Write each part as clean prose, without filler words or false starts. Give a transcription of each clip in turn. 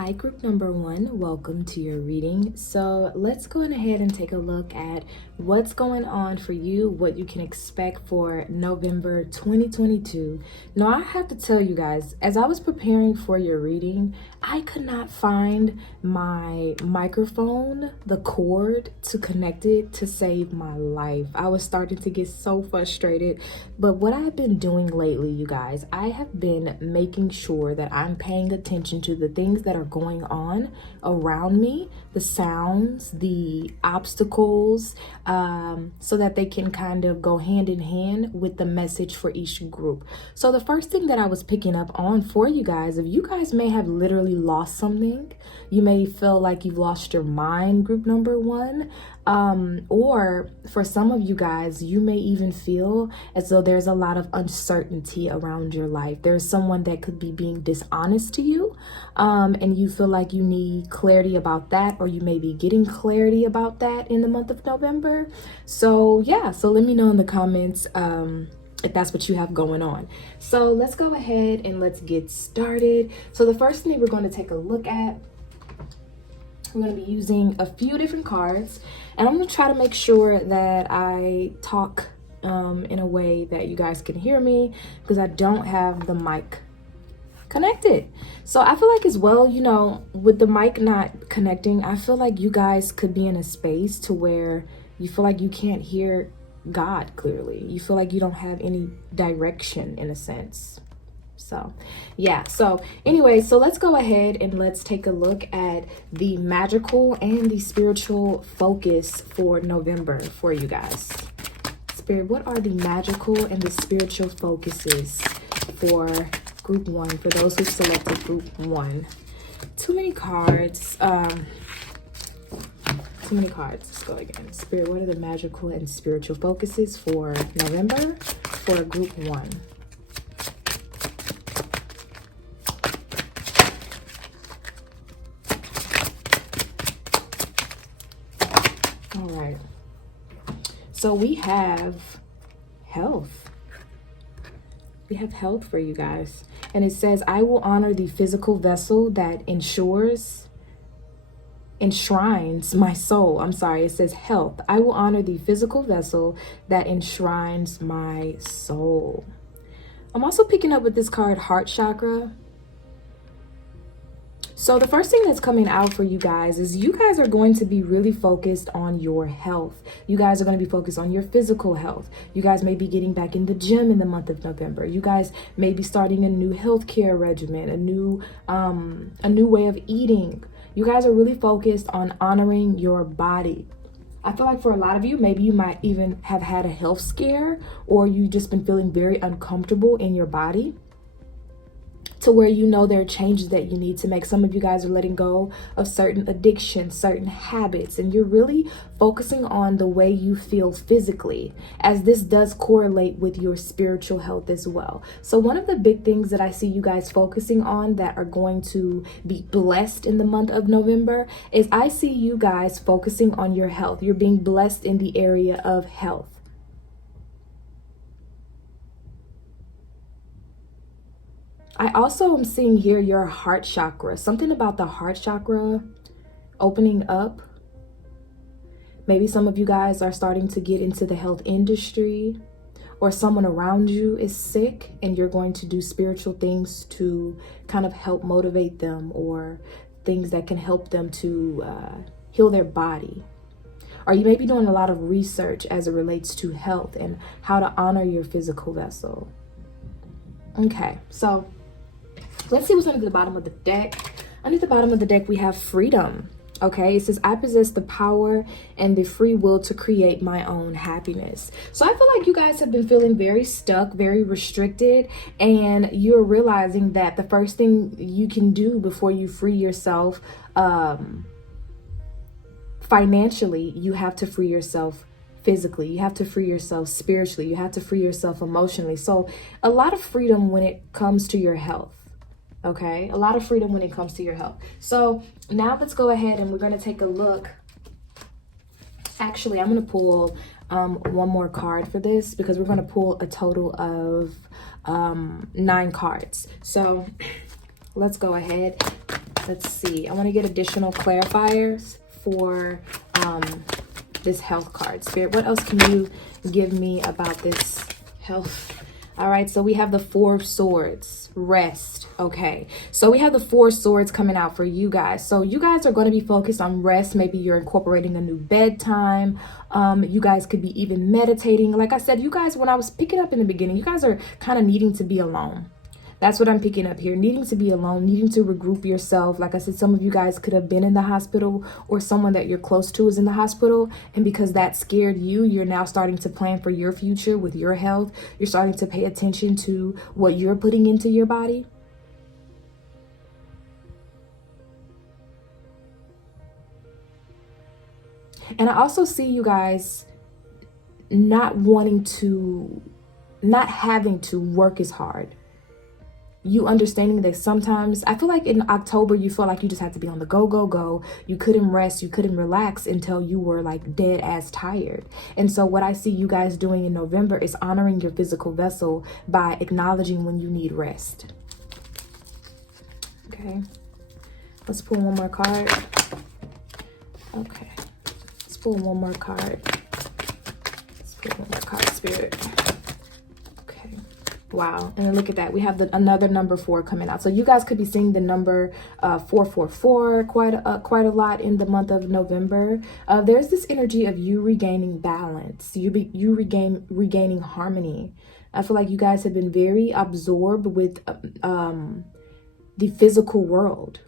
Hi, group number one, welcome to your reading. So let's go ahead and take a look at what's going on for you, what you can expect for November 2022. Now, I have to tell you guys, as I was preparing for your reading, I could not find my microphone, the cord to connect it to save my life. I was starting to get so frustrated, but what I've been doing lately, you guys, I have been making sure that I'm paying attention to the things that are going on around me, the sounds, the obstacles, so that they can kind of go hand in hand with the message for each group. So the first thing that I was picking up on for you guys, if you guys may have literally lost something, you may feel like you've lost your mind, group number one, or for some of you guys, you may even feel as though there's a lot of uncertainty around your life. There's someone that could be being dishonest to you, and you feel like you need clarity about that, or you may be getting clarity about that in the month of November. So yeah, so let me know in the comments if that's what you have going on. So let's go ahead and let's get started. So the first thing we're going to take a look at, we're going to be using a few different cards, and I'm going to try to make sure that I talk in a way that you guys can hear me, because I don't have the mic connected. So I feel like as well, you know, with the mic not connecting, I feel like you guys could be in a space to where you feel like you can't hear God clearly. You feel like you don't have any direction in a sense. So yeah, so anyway, so let's go ahead and let's take a look at the magical and the spiritual focus for November for you guys. Spirit, what are the magical and the spiritual focuses for group one, for those who selected group one? Too many cards. Too many cards. Let's go again. Spirit, what are the magical and spiritual focuses for November for group one? All right. So we have health. We have health for you guys. And it says, I will honor the physical vessel that enshrines my soul. I'm sorry, it says health. I will honor the physical vessel that enshrines my soul. I'm also picking up with this card, heart chakra. So the first thing that's coming out for you guys is you guys are going to be really focused on your health. You guys are going to be focused on your physical health. You guys may be getting back in the gym in the month of November. You guys may be starting a new healthcare regimen, a new way of eating. You guys are really focused on honoring your body. I feel like for a lot of you, maybe you might even have had a health scare, or you've just been feeling very uncomfortable in your body, to where you know there are changes that you need to make. Some of you guys are letting go of certain addictions, certain habits, and you're really focusing on the way you feel physically, as this does correlate with your spiritual health as well. So one of the big things that I see you guys focusing on that are going to be blessed in the month of November is I see you guys focusing on your health. You're being blessed in the area of health. I also am seeing here your heart chakra, something about the heart chakra opening up. Maybe some of you guys are starting to get into the health industry, or someone around you is sick and you're going to do spiritual things to kind of help motivate them, or things that can help them to heal their body. Or you may be doing a lot of research as it relates to health and how to honor your physical vessel. Okay, so let's see what's under the bottom of the deck. Under the bottom of the deck, we have freedom. Okay, it says, I possess the power and the free will to create my own happiness. So I feel like you guys have been feeling very stuck, very restricted, and you're realizing that the first thing you can do before you free yourself financially, you have to free yourself physically, you have to free yourself spiritually, you have to free yourself emotionally. So a lot of freedom when it comes to your health. Okay, a lot of freedom when it comes to your health. So now let's go ahead and we're going to take a look. Actually, I'm going to pull one more card for this, because we're going to pull a total of 9 cards. So let's go ahead Let's see. I want to get additional clarifiers for this health card. Spirit, what else can you give me about this health? All right, so we have the Four of Swords, rest. Okay, so we have the Four Swords coming out for you guys. So you guys are going to be focused on rest. Maybe you're incorporating a new bedtime. You guys could be even meditating. Like I said, you guys, when I was picking up in the beginning, you guys are kind of needing to be alone. That's what I'm picking up here. Needing to be alone, needing to regroup yourself. Like I said, some of you guys could have been in the hospital, or someone that you're close to is in the hospital. And because that scared you, you're now starting to plan for your future with your health. You're starting to pay attention to what you're putting into your body. And I also see you guys not having to work as hard. You understanding that sometimes, I feel like in October, you felt like you just had to be on the go, go, go. You couldn't rest, you couldn't relax until you were like dead ass tired. And so what I see you guys doing in November is honoring your physical vessel by acknowledging when you need rest. Okay, let's pull one more card. Okay, let's pull one more card. Let's pull one more card, Spirit. Wow. And then look at that. We have another number 4 coming out. So you guys could be seeing the number 444 quite a lot in the month of November. There's this energy of you regaining balance. You regaining harmony. I feel like you guys have been very absorbed with the physical world.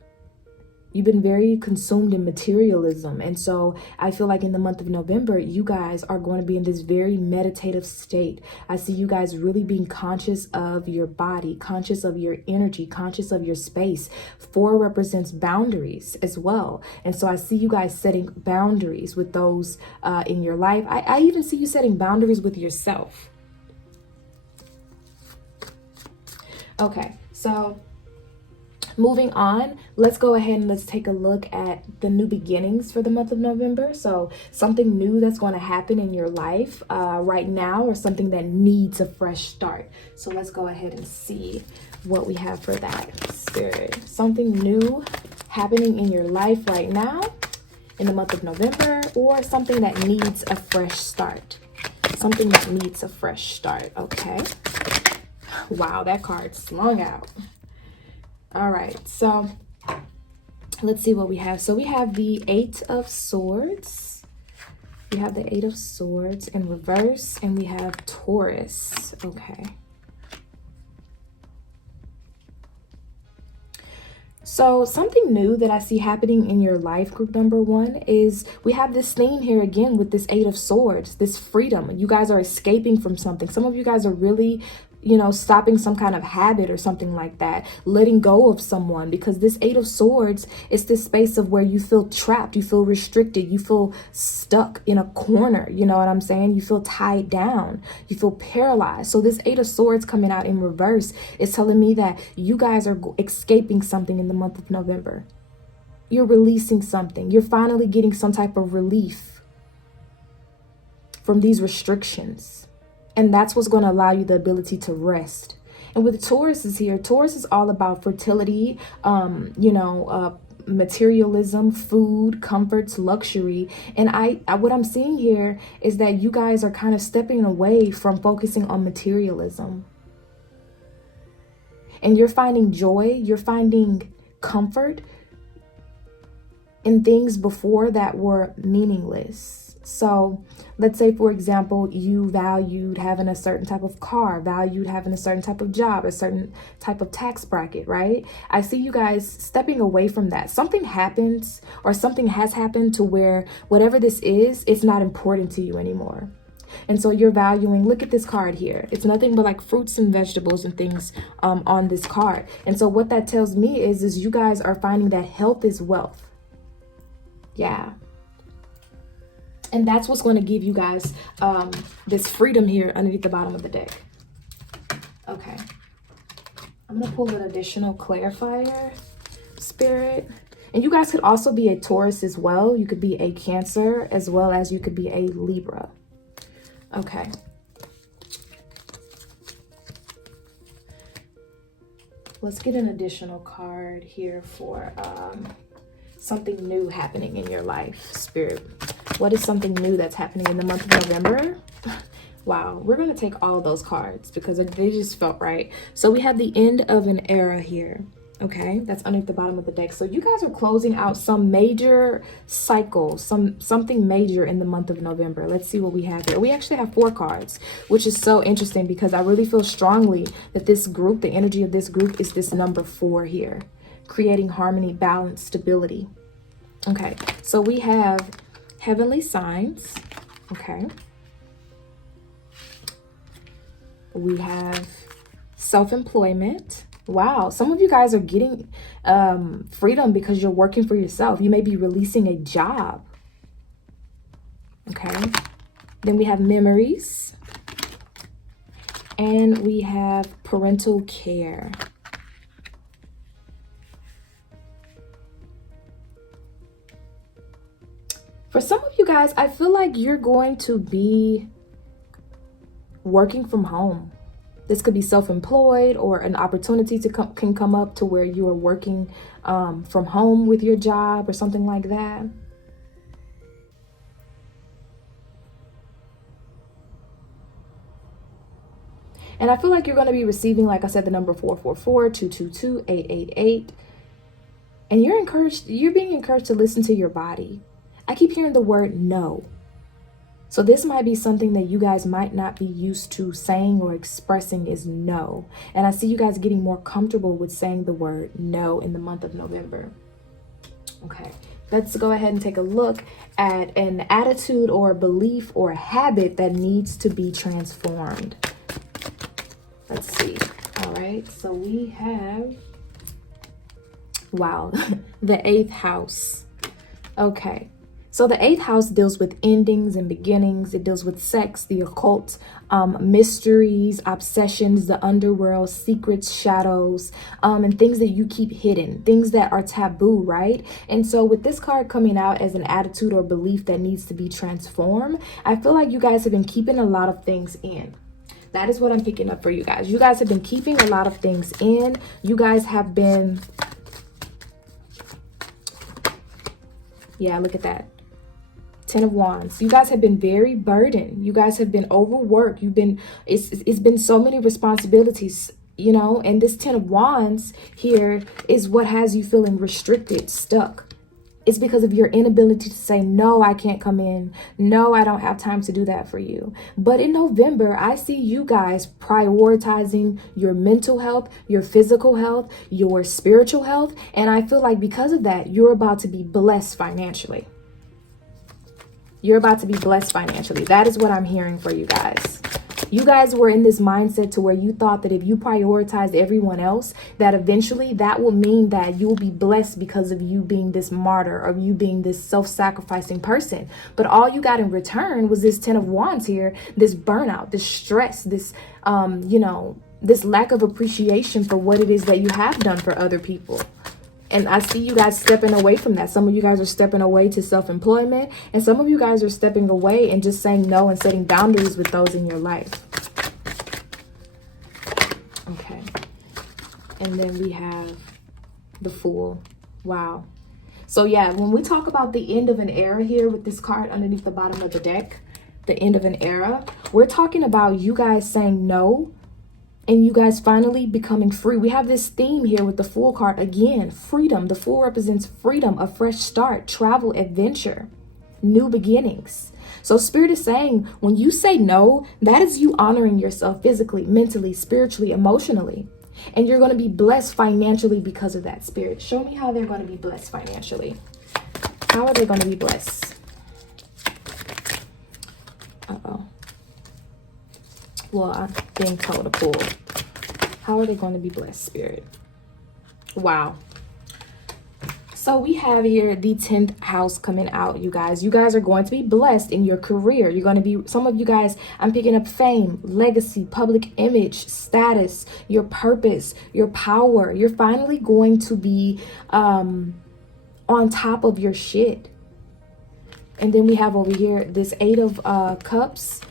You've been very consumed in materialism. And so I feel like in the month of November, you guys are going to be in this very meditative state. I see you guys really being conscious of your body, conscious of your energy, conscious of your space. 4 represents boundaries as well. And so I see you guys setting boundaries with those in your life. I even see you setting boundaries with yourself. Okay, so moving on, let's go ahead and let's take a look at the new beginnings for the month of November. So something new that's going to happen in your life right now, or something that needs a fresh start. So let's go ahead and see what we have for that, Spirit. Something new happening in your life right now in the month of November, or something that needs a fresh start. Something that needs a fresh start. Okay. Wow, that card slung out. All right, so let's see what we have. So we have the 8 of Swords. We have the 8 of Swords in reverse, and we have Taurus. Okay. So something new that I see happening in your life, group number 1, is we have this theme here again with this 8 of Swords, this freedom. You guys are escaping from something. Some of you guys are really, stopping some kind of habit or something like that, letting go of someone, because this 8 of Swords is this space of where you feel trapped, you feel restricted, you feel stuck in a corner. You know what I'm saying? You feel tied down, you feel paralyzed. So this 8 of Swords coming out in reverse is telling me that you guys are escaping something in the month of November. You're releasing something. You're finally getting some type of relief from these restrictions. And that's what's going to allow you the ability to rest. And with Taurus is here, Taurus is all about fertility, materialism, food, comforts, luxury. And what I'm seeing here is that you guys are kind of stepping away from focusing on materialism. And you're finding joy, you're finding comfort in things before that were meaningless. So let's say, for example, you valued having a certain type of car, valued having a certain type of job, a certain type of tax bracket, right? I see you guys stepping away from that. Something happens, or something has happened to where whatever this is, it's not important to you anymore. And so you're valuing, look at this card here. It's nothing but like fruits and vegetables and things on this card. And so what that tells me is you guys are finding that health is wealth. Yeah. And that's what's going to give you guys this freedom here underneath the bottom of the deck. Okay. I'm going to pull an additional clarifier, Spirit. And you guys could also be a Taurus as well. You could be a Cancer, as well as you could be a Libra. Okay. Let's get an additional card here for something new happening in your life, Spirit. What is something new that's happening in the month of November? Wow, we're going to take all of those cards because they just felt right. So we have the end of an era here. Okay, that's underneath the bottom of the deck. So you guys are closing out some major cycle, something major in the month of November. Let's see what we have here. We actually have 4 cards, which is so interesting because I really feel strongly that this group, the energy of this group is this number 4 here, creating harmony, balance, stability. Okay, so we have heavenly signs. Okay. We have self-employment. Wow, some of you guys are getting freedom because you're working for yourself. You may be releasing a job. Okay. Then we have memories. And we have parental care. For some of you guys, I feel like you're going to be working from home. This could be self-employed, or an opportunity can come up to where you are working from home with your job or something like that. And I feel like you're going to be receiving, like I said, the number 444, 222, 888. And you're being encouraged to listen to your body. I keep hearing the word no. So this might be something that you guys might not be used to saying or expressing is no. And I see you guys getting more comfortable with saying the word no in the month of November. Okay, let's go ahead and take a look at an attitude or a belief or a habit that needs to be transformed. Let's see. All right, so we have, wow, the 8th house. Okay. So the 8th house deals with endings and beginnings. It deals with sex, the occult, mysteries, obsessions, the underworld, secrets, shadows, and things that you keep hidden, things that are taboo, right? And so with this card coming out as an attitude or belief that needs to be transformed, I feel like you guys have been keeping a lot of things in. That is what I'm picking up for you guys. You guys have been keeping a lot of things in. You guys have been, yeah, look at that. 10 of Wands. You guys have been very burdened. You guys have been overworked. It's been so many responsibilities, you know, and this 10 of Wands here is what has you feeling restricted, stuck. It's because of your inability to say, no, I can't come in. No, I don't have time to do that for you. But in November, I see you guys prioritizing your mental health, your physical health, your spiritual health. And I feel like because of that, you're about to be blessed financially. You're about to be blessed financially. That is what I'm hearing for you guys. You guys were in this mindset to where you thought that if you prioritized everyone else, that eventually that will mean that you will be blessed because of you being this martyr or you being this self-sacrificing person. But all you got in return was this 10 of Wands here, this burnout, this stress, this, this lack of appreciation for what it is that you have done for other people. And I see you guys stepping away from that. Some of you guys are stepping away to self-employment. And some of you guys are stepping away and just saying no and setting boundaries with those in your life. Okay. And then we have the Fool. Wow. So yeah, when we talk about the end of an era here with this card underneath the bottom of the deck, the end of an era, we're talking about you guys saying no. And you guys finally becoming free. We have this theme here with the Fool card. Again, freedom. The Fool represents freedom, a fresh start, travel, adventure, new beginnings. So Spirit is saying when you say no, that is you honoring yourself physically, mentally, spiritually, emotionally. And you're going to be blessed financially because of that, Spirit. Show me how they're going to be blessed financially. How are they going to be blessed? Uh-oh. Well, I'm being told to pull. How are they going to be blessed, Spirit? Wow. So we have here the 10th house coming out, you guys. You guys are going to be blessed in your career. You're going to be, some of you guys, I'm picking up fame, legacy, public image, status, your purpose, your power. You're finally going to be on top of your shit. And then we have over here this 8 of Cups.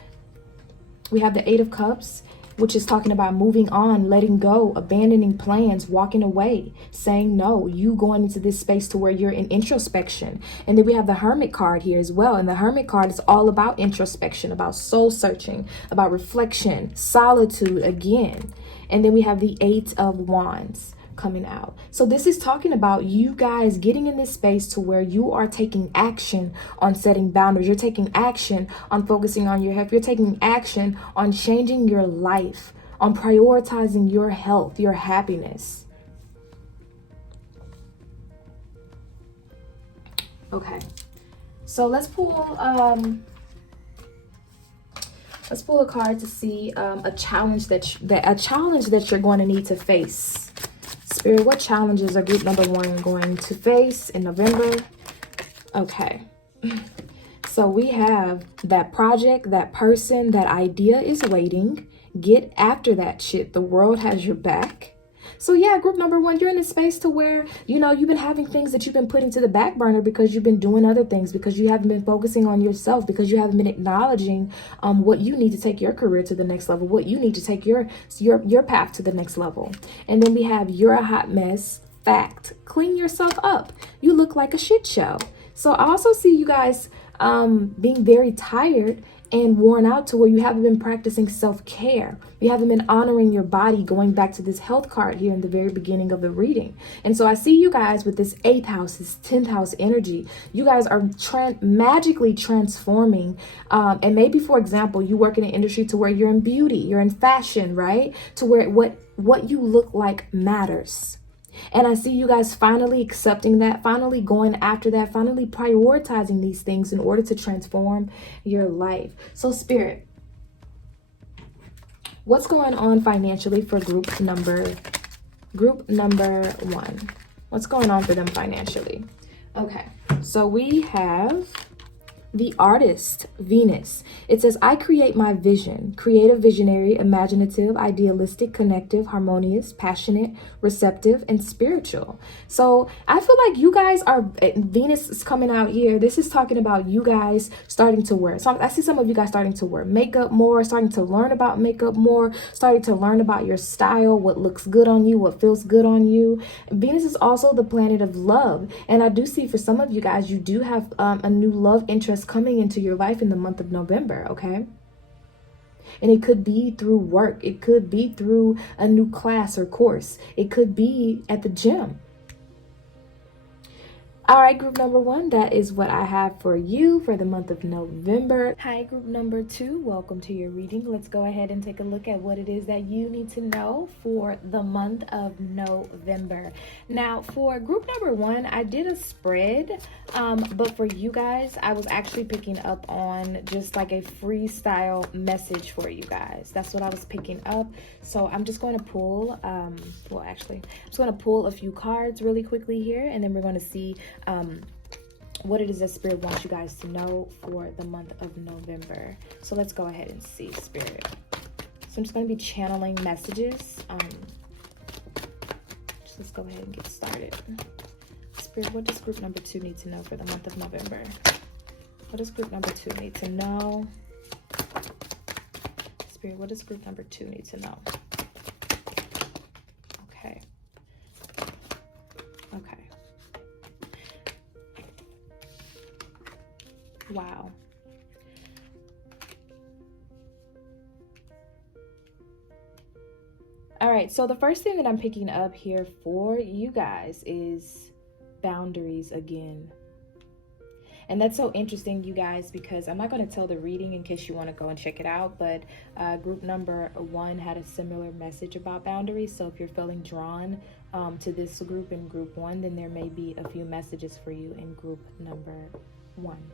We have the 8 of Cups. which is talking about moving on, letting go, abandoning plans, walking away, saying no, you going into this space to where you're in introspection. And then we have the Hermit card here as well. And the Hermit card is all about introspection, about soul searching, about reflection, solitude again. And then we have the Eight of Wands coming out. So this is talking about you guys getting in this space to where you are taking action on setting boundaries. You're taking action on focusing on your health. You're taking action on changing your life, on prioritizing your health, your happiness. Okay. So let's pull a card to see a challenge that you're going to need to face. Spirit, what challenges are group number one going to face in November? Okay. So we have that project, that person, that idea is waiting. Get after that shit. The world has your back. So yeah, group number one, you're in a space to where, you know, you've been having things that you've been putting to the back burner because you've been doing other things, because you haven't been focusing on yourself, because you haven't been acknowledging what you need to take your career to the next level, what you need to take your path to the next level. And then we have you're a hot mess. Fact, clean yourself up. You look like a shit show. So I also see you guys being very tired and worn out to where you haven't been practicing self-care. You haven't been honoring your body, going back to this health card here in the very beginning of the reading. And so I see you guys with this 8th house, this 10th house energy. You guys are magically transforming. And maybe, for example, you work in an industry to where you're in beauty, you're in fashion, right? To where what you look like matters. And I see you guys finally accepting that, finally going after that, finally prioritizing these things in order to transform your life. So Spirit, what's going on financially for group number one? What's going on for them financially? Okay, so we have the artist, Venus. It says, I create my vision, creative, visionary, imaginative, idealistic, connective, harmonious, passionate, receptive, and spiritual. So I feel like you guys are, Venus is coming out here. This is talking about you guys starting to wear. So I see some of you guys starting to wear makeup more, starting to learn about makeup more, starting to learn about your style, what looks good on you, what feels good on you. Venus is also the planet of love. And I do see for some of you guys, you do have a new love interest coming into your life in the month of November, okay? And it could be through work. It could be through a new class or course. It could be at the gym. All right, group number one, that is what I have for you for the month of November. Hi, group number two, welcome to your reading. Let's go ahead and take a look at what it is that you need to know for the month of November. Now, for group number one, I did a spread, but for you guys, I was actually picking up on just like a freestyle message for you guys. That's what I was picking up. So I'm just going to pull, I'm just going to pull a few cards really quickly here, and then we're going to see what it is that Spirit wants you guys to know for the month of November. So let's go ahead and see, Spirit. So I'm just going to be channeling messages. Let's go ahead and get started. Spirit, what does group number two need to know for the month of November? What does group number two need to know? Spirit, what does group number two need to know? Okay. Okay. Wow. All right, so the first thing that I'm picking up here for you guys is boundaries again. And that's so interesting, you guys, because I'm not going to tell the reading in case you want to go and check it out, but group number one had a similar message about boundaries. So if you're feeling drawn to this group in group one, then there may be a few messages for you in group number one.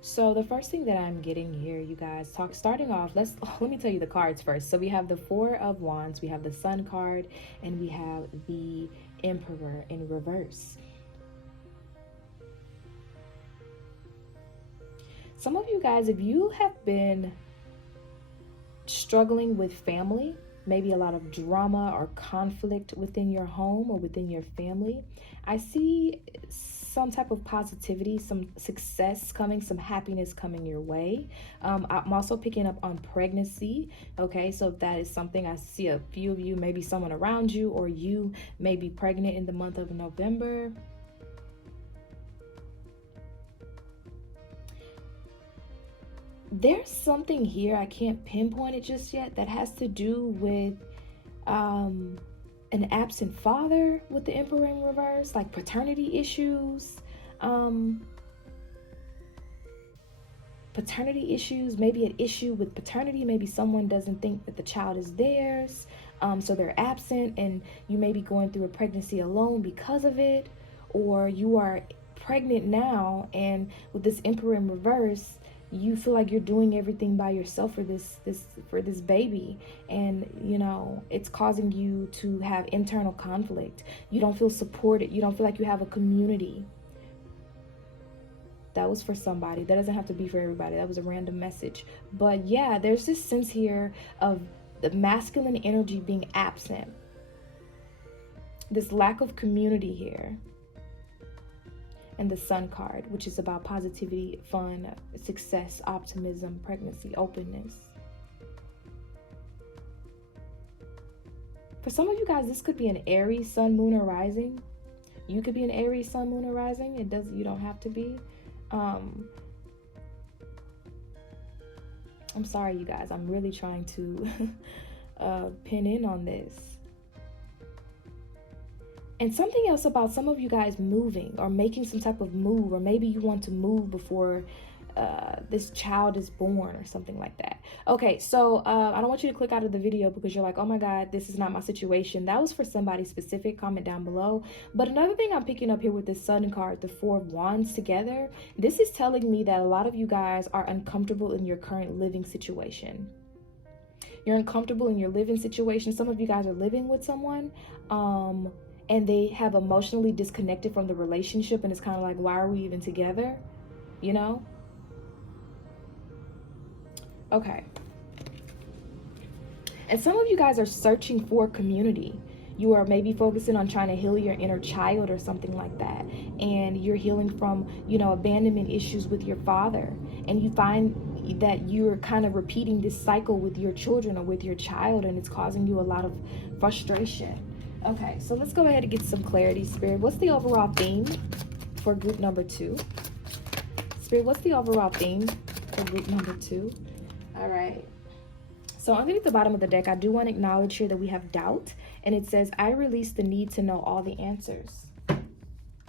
So the first thing that I'm getting here, you guys, starting off, let me tell you the cards first. So we have the Four of Wands, we have the Sun card, and we have the Emperor in reverse. Some of you guys, if you have been struggling with family, maybe a lot of drama or conflict within your home or within your family. I see some type of positivity, some success coming, some happiness coming your way. I'm also picking up on pregnancy. Okay, so if that is something, I see a few of you, maybe someone around you, or you may be pregnant in the month of November. There's something here, I can't pinpoint it just yet, that has to do with an absent father with the Emperor in reverse, like paternity issues. Maybe an issue with paternity. Maybe someone doesn't think that the child is theirs, so they're absent, and you may be going through a pregnancy alone because of it, or you are pregnant now, and with this Emperor in reverse, you feel like you're doing everything by yourself for this baby, and you know it's causing you to have internal conflict. You don't feel supported. You don't feel like you have a community. That was for somebody. That doesn't have to be for everybody. That was a random message. But yeah, there's this sense here of the masculine energy being absent. This lack of community here. And the Sun card, which is about positivity, fun, success, optimism, pregnancy, openness. For some of you guys, this could be an Aries sun, moon, or rising. You could be an Aries sun, moon, or rising. You don't have to be. I'm sorry, you guys. I'm really trying to pin in on this. And something else about some of you guys moving or making some type of move, or maybe you want to move before this child is born or something like that. Okay, so I don't want you to click out of the video because you're like, oh my God, this is not my situation. That was for somebody specific. Comment down below. But another thing I'm picking up here with this Sun card, the Four of Wands together, this is telling me that a lot of you guys are uncomfortable in your current living situation. You're uncomfortable in your living situation. Some of you guys are living with someone, and they have emotionally disconnected from the relationship, and it's kind of like, why are we even together? You know? Okay. And some of you guys are searching for community. You are maybe focusing on trying to heal your inner child or something like that. And you're healing from, you know, abandonment issues with your father. And you find that you're kind of repeating this cycle with your children or with your child, and it's causing you a lot of frustration. Okay, so let's go ahead and get some clarity, Spirit. What's the overall theme for group number 2? Spirit, what's the overall theme for group number 2? All right. So underneath the bottom of the deck, I do want to acknowledge here that we have doubt. And it says, I release the need to know all the answers.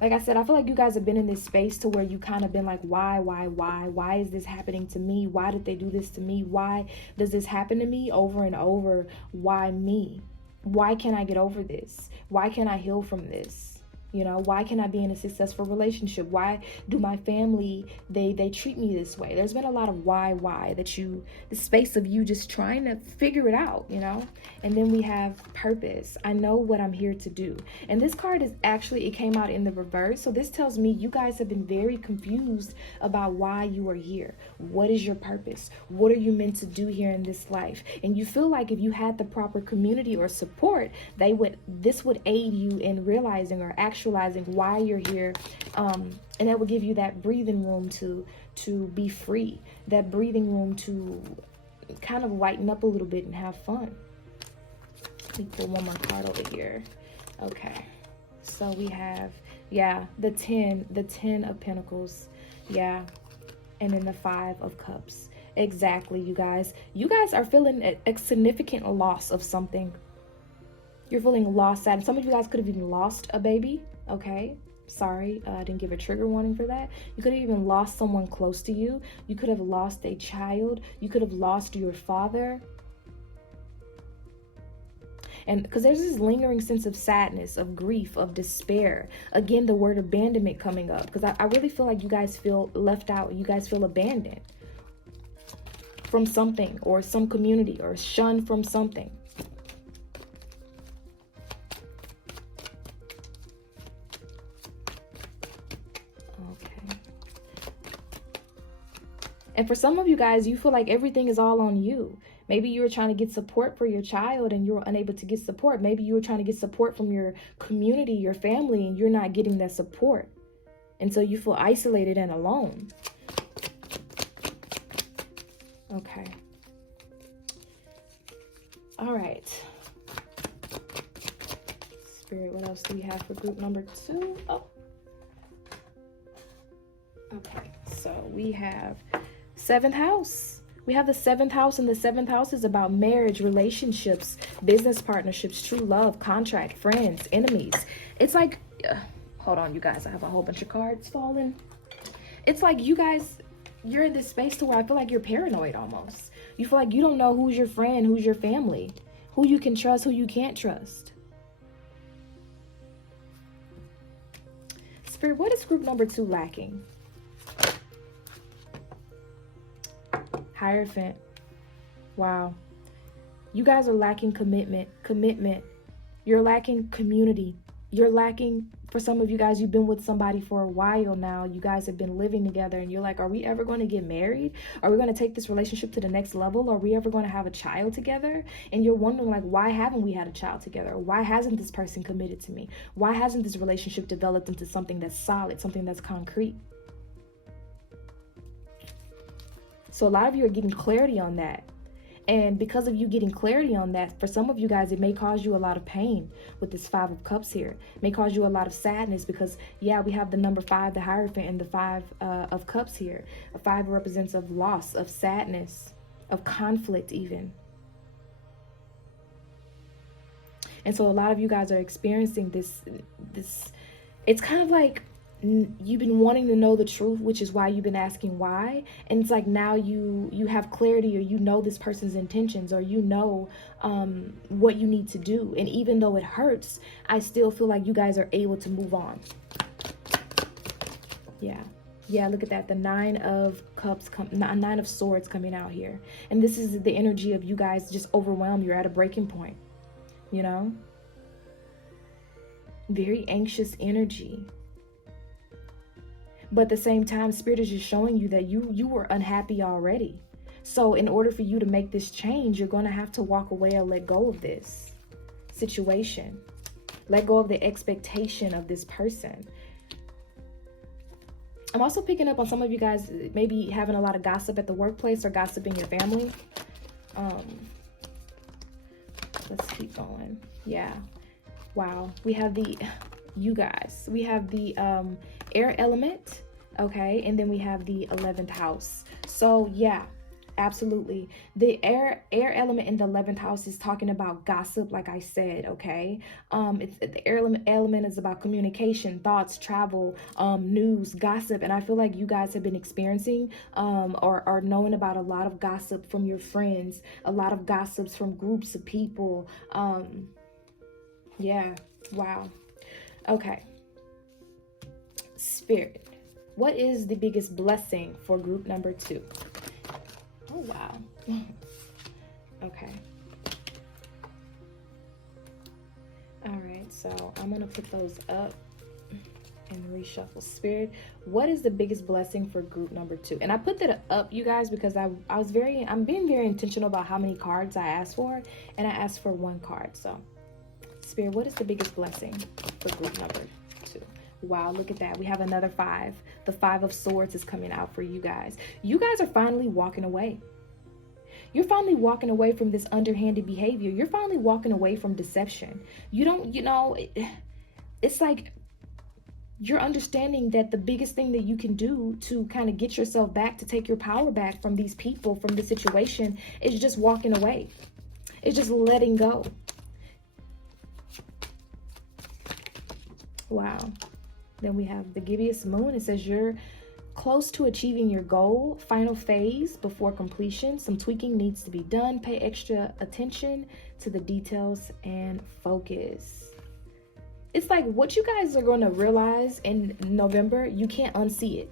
Like I said, I feel like you guys have been in this space to where you kind of been like, why? Why is this happening to me? Why did they do this to me? Why does this happen to me over and over? Why me? Why can't I get over this? Why can't I heal from this? You know, why can I be in a successful relationship? Why do my family, they treat me this way? There's been a lot of why, the space of you just trying to figure it out, you know? And then we have purpose. I know what I'm here to do. And this card is actually, it came out in the reverse. So this tells me you guys have been very confused about why you are here. What is your purpose? What are you meant to do here in this life? And you feel like if you had the proper community or support, this would aid you in realizing or actualizing why you're here, and that will give you that breathing room to be free, that breathing room to kind of lighten up a little bit and have fun. Let me pull one more card over here. Okay, so we have, yeah, the 10 of Pentacles, yeah, and then the 5 of Cups. Exactly, you guys are feeling a significant loss of something. You're feeling lost. Some of you guys could have even lost a baby. Okay, sorry, I didn't give a trigger warning for that. You could have even lost someone close to you. You could have lost a child. You could have lost your father. And because there's this lingering sense of sadness, of grief, of despair. Again, the word abandonment coming up, because I really feel like you guys feel left out. You guys feel abandoned from something or some community, or shunned from something. And for some of you guys, you feel like everything is all on you. Maybe you were trying to get support for your child and you were unable to get support. Maybe you were trying to get support from your community, your family, and you're not getting that support. And so you feel isolated and alone. Okay. All right. Spirit, what else do we have for group number 2? Oh. Okay. So we have 7th house. We have the 7th house, and the 7th house is about marriage, relationships, business partnerships, true love, contract, friends, enemies. It's like, hold on, you guys. I have a whole bunch of cards falling. It's like you guys, you're in this space to where I feel like you're paranoid almost. You feel like you don't know who's your friend, who's your family, who you can trust, who you can't trust. Spirit, what is group number 2 lacking? Hierophant. Wow. You guys are lacking commitment. You're lacking community. You're lacking, for some of you guys, you've been with somebody for a while now. You guys have been living together and you're like, are we ever going to get married? Are we going to take this relationship to the next level? Are we ever going to have a child together? And you're wondering, like, why haven't we had a child together? Why hasn't this person committed to me? Why hasn't this relationship developed into something that's solid, something that's concrete? So a lot of you are getting clarity on that. And because of you getting clarity on that, for some of you guys, it may cause you a lot of pain with this 5 of Cups here. It may cause you a lot of sadness because, yeah, we have the number 5, the Hierophant, and the 5 of Cups here. A 5 represents of loss, of sadness, of conflict even. And so a lot of you guys are experiencing this, it's kind of like, you've been wanting to know the truth, which is why you've been asking why. And it's like now you have clarity, or you know this person's intentions, or you know what you need to do. And even though it hurts, I still feel like you guys are able to move on. Yeah, look at that. The 9 of Cups, 9 of Swords coming out here. And this is the energy of you guys just overwhelmed. You're at a breaking point, you know? Very anxious energy. But at the same time, Spirit is just showing you that you were unhappy already. So in order for you to make this change, you're going to have to walk away or let go of this situation. Let go of the expectation of this person. I'm also picking up on some of you guys maybe having a lot of gossip at the workplace or gossip in your family. Let's keep going. Yeah. Wow. We have you guys. We have the air element, okay? And then we have the 11th house. So yeah, absolutely. The air element in the 11th house is talking about gossip, like I said, okay? It's the air element is about communication, thoughts, travel, news, gossip. And I feel like you guys have been experiencing or knowing about a lot of gossip from your friends, a lot of gossips from groups of people. Yeah, wow. Okay. Spirit, what is the biggest blessing for group number 2? Oh, wow. Okay. All right, so I'm going to put those up and reshuffle. Spirit, what is the biggest blessing for group number 2? And I put that up, you guys, because I'm being very intentional about how many cards I asked for, and I asked for 1 card. So Spirit, what is the biggest blessing for group number 2? Wow, look at that. We have another 5. The 5 of Swords is coming out for you guys. You guys are finally walking away. You're finally walking away from this underhanded behavior. You're finally walking away from deception. It's like you're understanding that the biggest thing that you can do to kind of get yourself back, to take your power back from these people, from the situation, is just walking away. It's just letting go. Wow. Then we have the gibbous moon. It says you're close to achieving your goal. Final phase before completion. Some tweaking needs to be done. Pay extra attention to the details and focus. It's like what you guys are going to realize in November, you can't unsee it.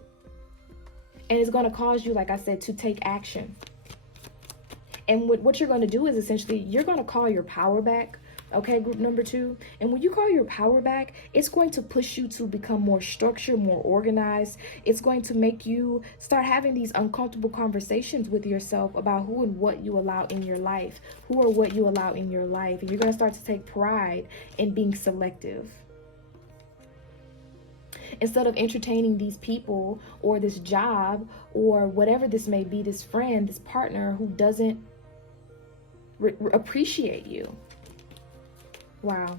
And it's going to cause you, like I said, to take action. And what you're going to do is essentially, you're going to call your power back. Okay, group number 2. And when you call your power back, it's going to push you to become more structured, more organized. It's going to make you start having these uncomfortable conversations with yourself about who and what you allow in your life, who or what you allow in your life. And you're going to start to take pride in being selective. Instead of entertaining these people or this job or whatever this may be, this friend, this partner who doesn't appreciate you. Wow.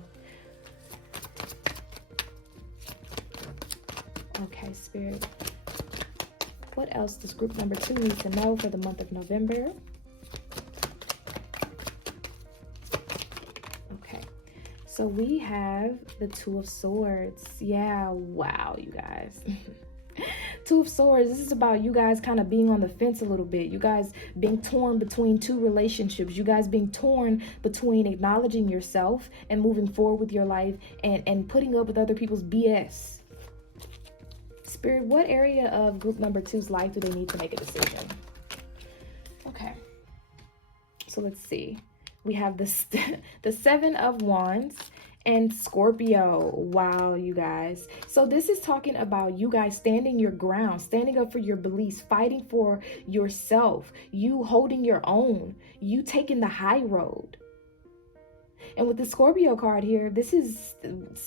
Okay, Spirit. What else does group number 2 need to know for the month of November? Okay. So we have the Two of Swords. Yeah, wow, you guys. Two of Swords, this is about you guys kind of being on the fence a little bit. You guys being torn between two relationships. You guys being torn between acknowledging yourself and moving forward with your life and putting up with other people's BS. Spirit, what area of group number 2's life do they need to make a decision? Okay. So let's see. We have the Seven of Wands and Scorpio. Wow, you guys. So this is talking about you guys standing your ground, standing up for your beliefs, fighting for yourself, you holding your own, you taking the high road. And with the Scorpio card here,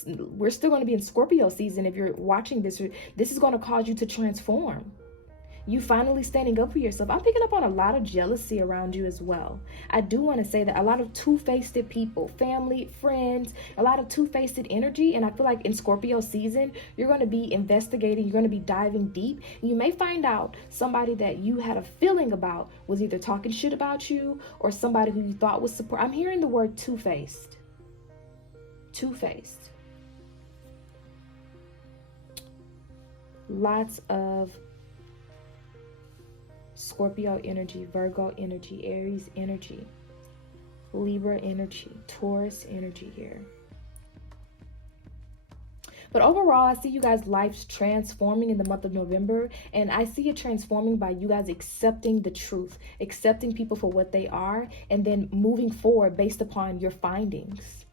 we're still going to be in Scorpio season. If you're watching this is going to cause you to transform. You finally standing up for yourself. I'm picking up on a lot of jealousy around you as well. I do want to say that a lot of two-faced people, family, friends, a lot of two-faced energy. And I feel like in Scorpio season, you're going to be investigating. You're going to be diving deep. You may find out somebody that you had a feeling about was either talking shit about you or somebody who you thought was support. I'm hearing the word two-faced. Two-faced. Lots of Scorpio energy, Virgo energy, Aries energy, Libra energy, Taurus energy here. But overall, I see you guys' lives transforming in the month of November. And I see it transforming by you guys accepting the truth, accepting people for what they are, and then moving forward based upon your findings.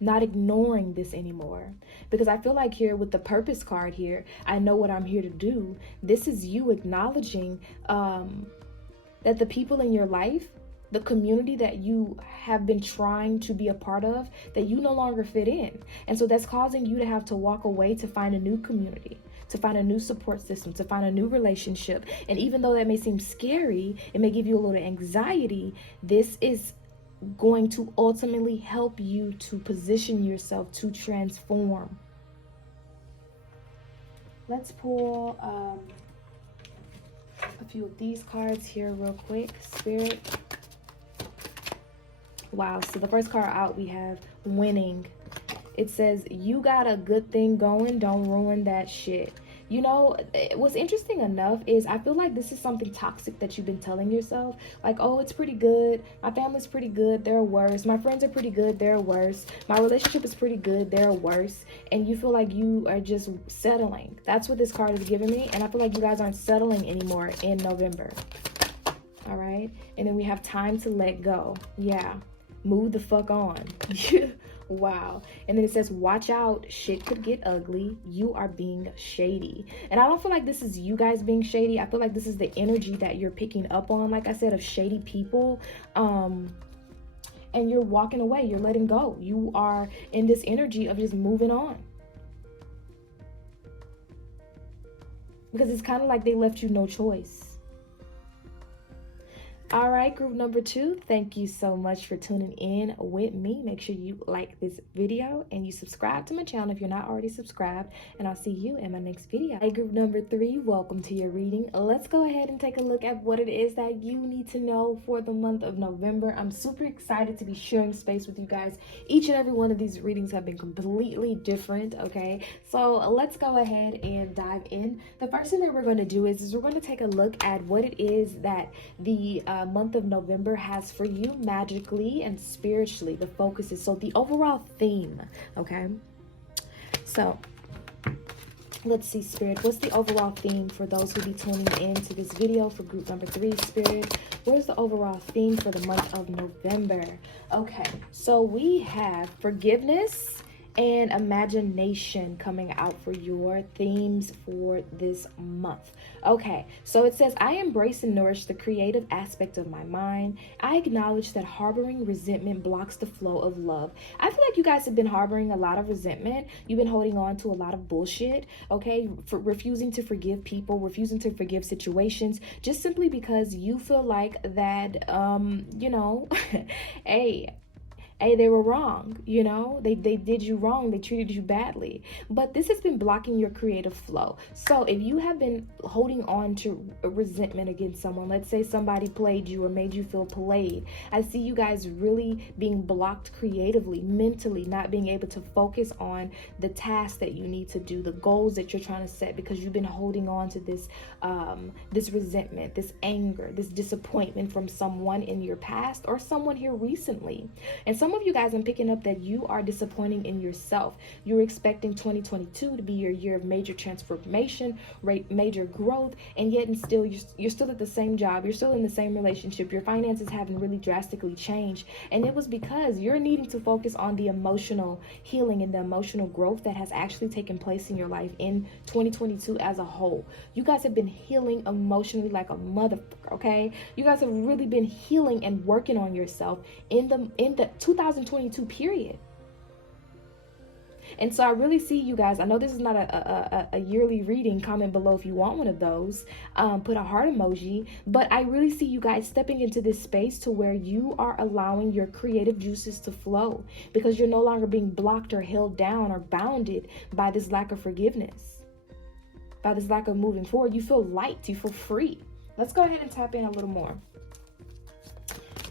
Not ignoring this anymore. Because I feel like here with the Purpose card here, I know what I'm here to do. This is you acknowledging that the people in your life, the community that you have been trying to be a part of, that you no longer fit in. And so that's causing you to have to walk away to find a new community, to find a new support system, to find a new relationship. And even though that may seem scary, it may give you a little anxiety, this is going to ultimately help you to position yourself to transform. Let's pull a few of these cards here real quick. Spirit. Wow, so the first card out we have Winning. It says, you got a good thing going, don't ruin that shit. You know, what's interesting enough is I feel like this is something toxic that you've been telling yourself. Like, oh, it's pretty good. My family's pretty good. They're worse. My friends are pretty good. They're worse. My relationship is pretty good. They're worse. And you feel like you are just settling. That's what this card is giving me. And I feel like you guys aren't settling anymore in November. All right. And then we have time to let go. Yeah. Move the fuck on. Wow. And then it says, watch out, shit could get ugly. You are being shady. And I don't feel like this is you guys being shady. I feel like this is the energy that you're picking up on, like I said, of shady people. And you're walking away. You're letting go. You are in this energy of just moving on. Because it's kind of like they left you no choice. All right, group number 2, thank you so much for tuning in with me. Make sure you like this video and you subscribe to my channel if you're not already subscribed, and I'll see you in my next video. Hey, group number 3, welcome to your reading. Let's go ahead and take a look at what it is that you need to know for the month of November. I'm super excited to be sharing space with you guys. Each and every one of these readings have been completely different, okay? So let's go ahead and dive in. The first thing that we're going to do is we're going to take a look at what it is that the month of November has for you magically and spiritually. The focus is, so the overall theme, okay? So Let's see, Spirit, what's the overall theme for those who be tuning into this video for group number 3, Spirit? Where's the overall theme for the month of November? Okay, so we have forgiveness and imagination coming out for your themes for this month. Okay, so it says, I embrace and nourish the creative aspect of my mind. I acknowledge that harboring resentment blocks the flow of love. I feel like you guys have been harboring a lot of resentment. You've been holding on to a lot of bullshit, okay? For refusing to forgive people, refusing to forgive situations, just simply because you feel like that, hey, they were wrong, they did you wrong, they treated you badly, but this has been blocking your creative flow. So if you have been holding on to resentment against someone, let's say somebody played you or made you feel played, I see you guys really being blocked creatively, mentally, not being able to focus on the tasks that you need to do, the goals that you're trying to set, because you've been holding on to this resentment, this anger, this disappointment from someone in your past or someone here recently. And some of you guys, I'm picking up that you are disappointing in yourself. You're expecting 2022 to be your year of major transformation, major growth, and yet and still you're still at the same job, you're still in the same relationship, your finances haven't really drastically changed. And it was because you're needing to focus on the emotional healing and the emotional growth that has actually taken place in your life in 2022 as a whole. You guys have been healing emotionally like a motherfucker, okay? You guys have really been healing and working on yourself in the 2022 period. And so I really see you guys. I know this is not a yearly reading. Comment below if you want one of those. Put a heart emoji. But I really see you guys stepping into this space to where you are allowing your creative juices to flow, because you're no longer being blocked or held down or bounded by this lack of forgiveness, by this lack of moving forward. You feel light. You feel free. Let's go ahead and tap in a little more.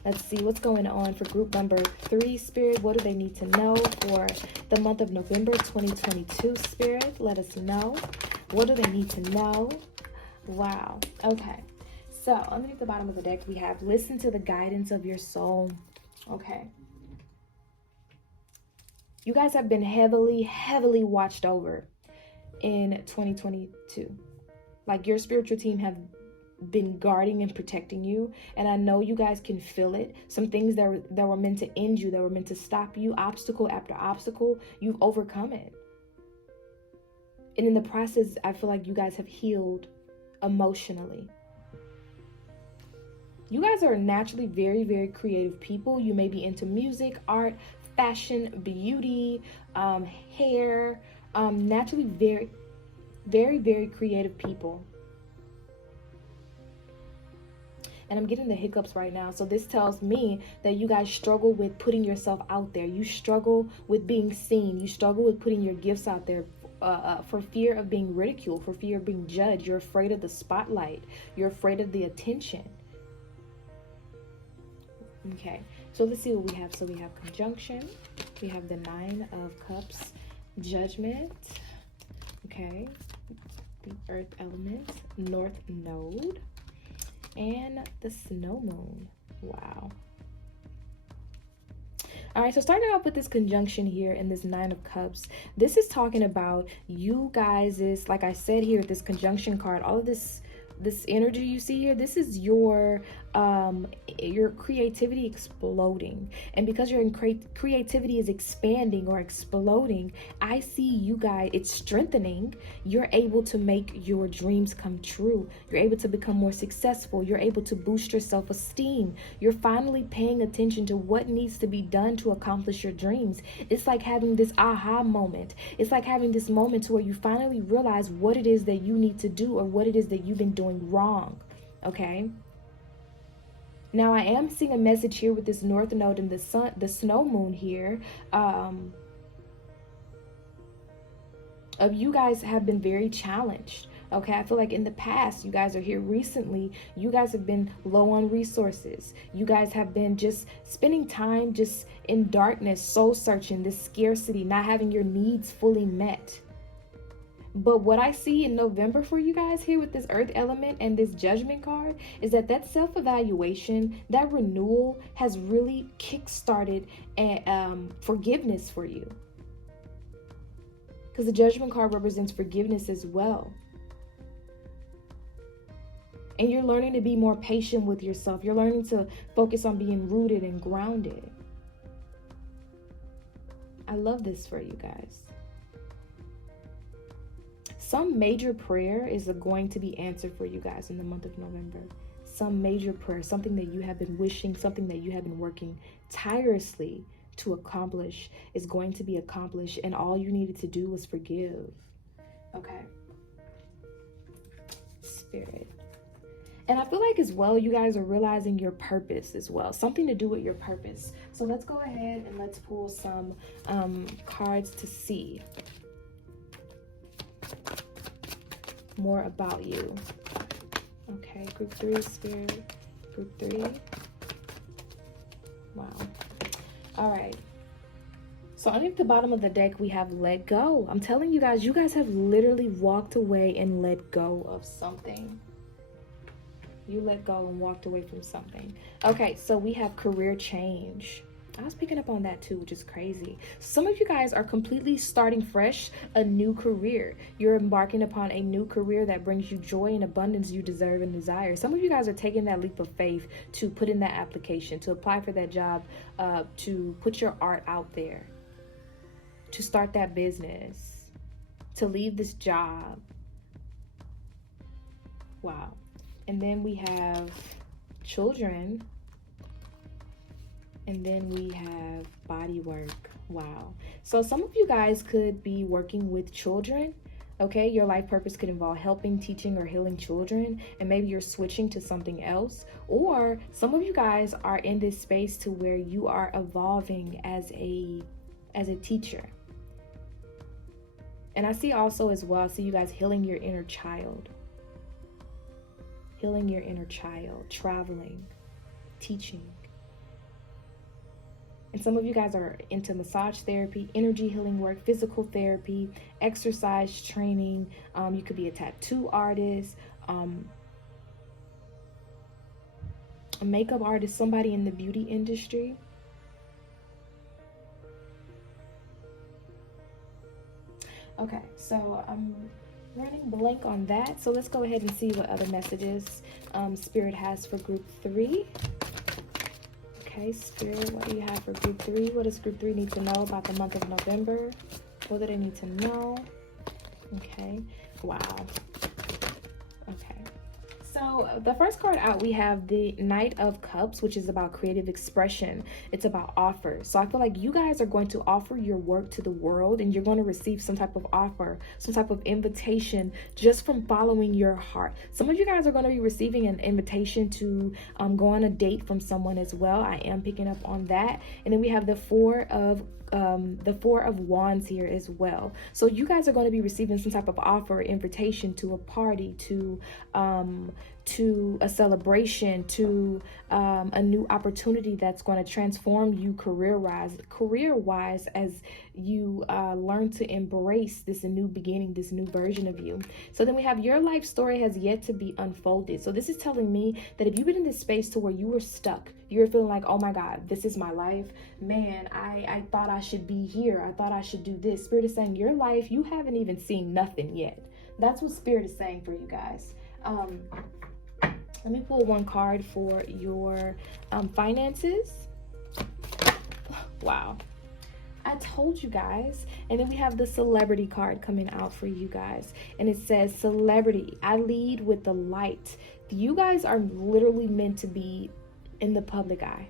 Let's see what's going on for group number 3, Spirit. What do they need to know for the month of November 2022, Spirit? Let us know. What do they need to know? Wow. Okay. So underneath the bottom of the deck, we have listen to the guidance of your soul. Okay. You guys have been heavily watched over in 2022. Like, your spiritual team have been guarding and protecting you, and I know you guys can feel it. Some things that were meant to end you, that were meant to stop you, obstacle after obstacle, you've overcome it. And in the process, I feel like you guys have healed emotionally. You guys are naturally very creative people. You may be into music, art, fashion, beauty, hair, naturally very creative people. And I'm getting the hiccups right now. So this tells me that you guys struggle with putting yourself out there. You struggle with being seen. You struggle with putting your gifts out there for fear of being ridiculed, for fear of being judged. You're afraid of the spotlight. You're afraid of the attention. Okay, so let's see what we have. So we have conjunction. We have the 9 of Cups, Judgment. Okay, the Earth element, North Node, and the Snow Moon. Wow. All right, so starting off with this conjunction here in this 9 of Cups, this is talking about you guys is, like I said here, this conjunction card, all of this energy you see here, this is your creativity exploding. And because your creativity is expanding or exploding, I see you guys, it's strengthening. You're able to make your dreams come true. You're able to become more successful. You're able to boost your self-esteem. You're finally paying attention to what needs to be done to accomplish your dreams. It's like having this aha moment. It's like having this moment to where you finally realize what it is that you need to do or what it is that you've been doing wrong. Okay? Now, I am seeing a message here with this North Node and the Snow Moon here. Of you guys have been very challenged. Okay, I feel like in the past, you guys are here recently, you guys have been low on resources. You guys have been just spending time just in darkness, soul searching, this scarcity, not having your needs fully met. But what I see in November for you guys here with this Earth element and this Judgment card is that self-evaluation, that renewal has really kick-started forgiveness for you. because the Judgment card represents forgiveness as well. And you're learning to be more patient with yourself. You're learning to focus on being rooted and grounded. I love this for you guys. Some major prayer is going to be answered for you guys in the month of November. Some major prayer, something that you have been wishing, something that you have been working tirelessly to accomplish is going to be accomplished, and all you needed to do was forgive. Okay. Spirit. And I feel like as well, you guys are realizing your purpose as well. Something to do with your purpose. So let's go ahead and let's pull some cards to see more about you. Okay, group 3, Spirit. Group 3. Wow. All right. So underneath the bottom of the deck, we have let go. I'm telling you guys have literally walked away and let go of something. You let go and walked away from something. Okay, so we have career change. I was picking up on that too, which is crazy. Some of you guys are completely starting fresh, a new career. You're embarking upon a new career that brings you joy and abundance you deserve and desire. Some of you guys are taking that leap of faith to put in that application, to apply for that job, to put your art out there, to start that business, to leave this job. Wow. And then we have children. And then we have body work. Wow. So some of you guys could be working with children. Okay, your life purpose could involve helping, teaching, or healing children. And maybe you're switching to something else. Or some of you guys are in this space to where you are evolving as a teacher. And I see also as well, I see you guys healing your inner child. Healing your inner child, traveling, teaching. And some of you guys are into massage therapy, energy healing work, physical therapy, exercise training. You could be a tattoo artist, a makeup artist, somebody in the beauty industry. Okay, so I'm running blank on that. So let's go ahead and see what other messages Spirit has for group 3. Okay, Spirit, what do you have for group 3? What does group 3 need to know about the month of November? What do they need to know? Okay, wow. Okay. So the first card out, we have the Knight of Cups, which is about creative expression. It's about offer. So I feel like you guys are going to offer your work to the world, and you're going to receive some type of offer, some type of invitation just from following your heart. Some of you guys are going to be receiving an invitation to go on a date from someone as well. I am picking up on that. And then we have the Four of Wands here as well. So you guys are going to be receiving some type of offer, invitation to a party, to a celebration, to a new opportunity that's going to transform you career-wise as you learn to embrace this new beginning, this new version of you. So then we have your life story has yet to be unfolded. So this is telling me that if you've been in this space to where you were stuck, you're feeling like, oh my God, this is my life. Man, I thought I should be here. I thought I should do this. Spirit is saying your life, you haven't even seen nothing yet. That's what Spirit is saying for you guys. Let me pull one card for your finances. Wow. I told you guys. And then we have the Celebrity card coming out for you guys. And it says, Celebrity, I lead with the light. You guys are literally meant to be in the public eye.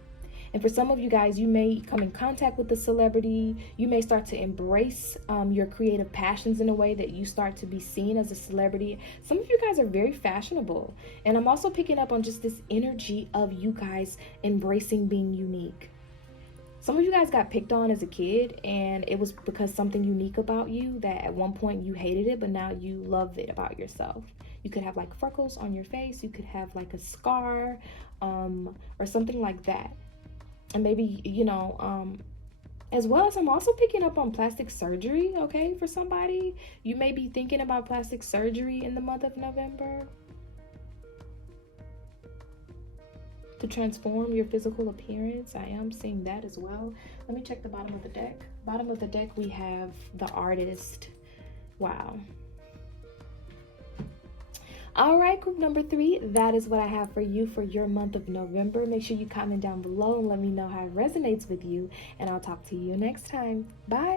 And for some of you guys, you may come in contact with the celebrity. You may start to embrace your creative passions in a way that you start to be seen as a celebrity. Some of you guys are very fashionable. And I'm also picking up on just this energy of you guys embracing being unique. Some of you guys got picked on as a kid, and it was because something unique about you that at one point you hated it, but now you love it about yourself. You could have like freckles on your face. You could have like a scar or something like that. And maybe, as well as I'm also picking up on plastic surgery, okay, for somebody. You may be thinking about plastic surgery in the month of November to transform your physical appearance. I am seeing that as well. Let me check the bottom of the deck. Bottom of the deck, we have the Artist. Wow. All right, group number 3, that is what I have for you for your month of November. Make sure you comment down below and let me know how it resonates with you, and I'll talk to you next time. Bye.